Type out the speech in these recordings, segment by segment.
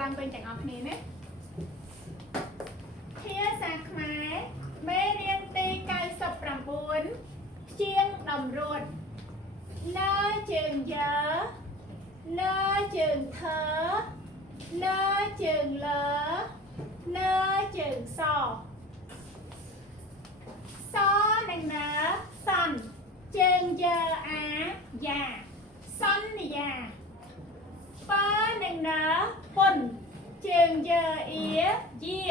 ឡើងវិញទាំងអស់គ្នាណាភាសាខ្មែរមេរៀនទី99ជាងតម្រួតលើជើងយើលើជើងធើលើជើងលើលើជើងសសនឹងណាសន់ជើងយើអាយ៉ាសន្យាបើនឹងណាពុនជើងយើអៀយា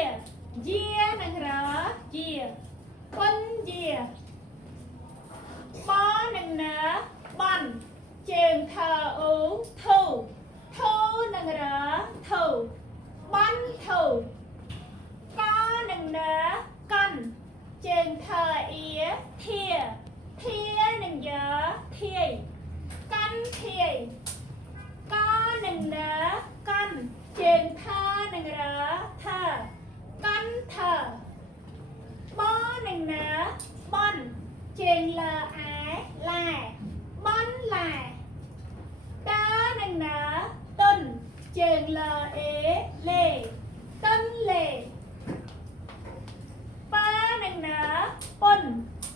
យានឹងរយាពុនយាបើនឹងណាបន់ជើងធើអ៊ូធូធូនឹងរធូបន់ធូកនឹងណាកាន់ជើងធើអៀធាធានឹងយើធាយកាន់ធាយកនឹងណាកាន់ជើងធើនឹងរធើកាន់ធើបនឹងណាបន់ជើងលើអាឡាបន់ឡាតើនឹងណាតុនជើងលើអេលេតុនលេបើនឹងណាពុន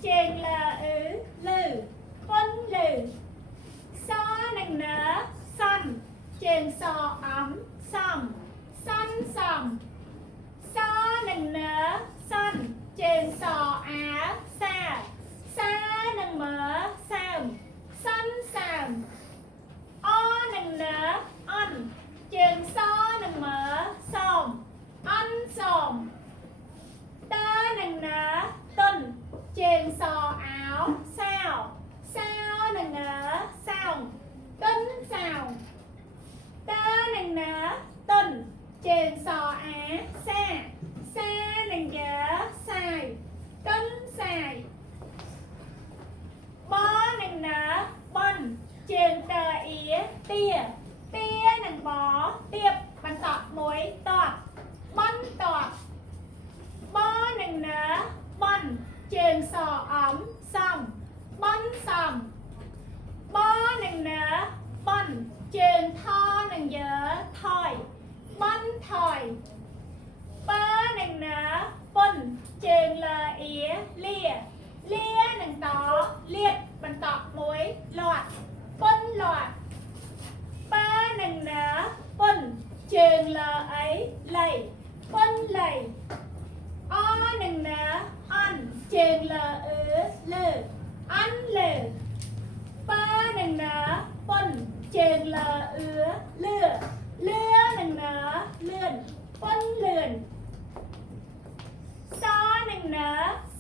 ជើងលើអឺលឺពុនលឺសនឹងណាសន់ជើងសអំសំសំសំសនឹងណាសន់ជើងសអាសាសានឹងមើសើមសន់សើមអនឹងណាអន់ជើងសនឹងមើសមអន់សមតើនឹងណាតុនជើងសអាវសាវសាវនឹងណាសោងតុនសោងតើនឹងណាតុនជើងសអាសាសានឹងយើសាយតុនសាយបនឹងណាបន់ជើងតើអៀទាទានឹងបទៀបបន្តមួយតតបន់តតបនឹងណាបន់ជើងសអំសំបន់សំបនឹងណាបន់ជើងថនឹងយើថយបន់ថយបើនឹងណាពុនជើងលើអៀលាលានឹងតលៀតបន្តមួយលាត់ពុនលាត់បើនឹងណាពុនជើងលើអីលៃពុនលៃអនឹងណាអន់ជើងលើអឺលើអន់លើបើនឹងណាពុនជើងលើអឺលឿលឿនឹងណាលឿនពុនលឿនសនឹងណា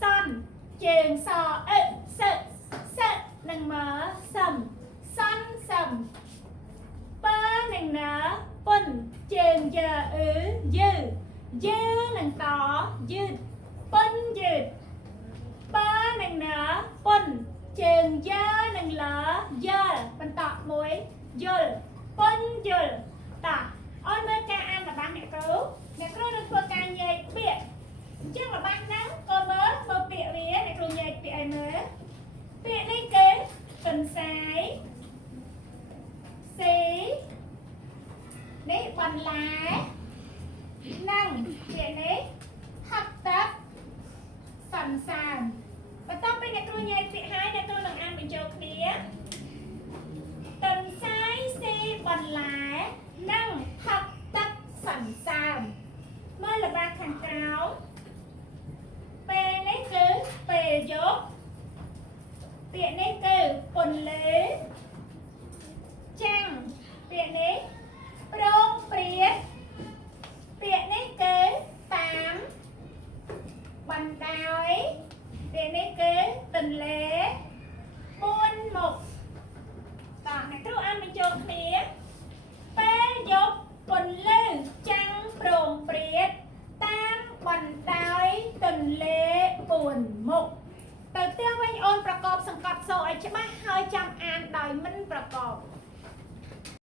សន់ជើងសអឹសឹសឹនឹងមើសំសំសំបើនឹងណាពុនជើងយើអឺយឺយឺនឹងតយឺតពុនយឺតបើនឹងណាពុនជើងយើនឹងលើយើបន្តមួយយល់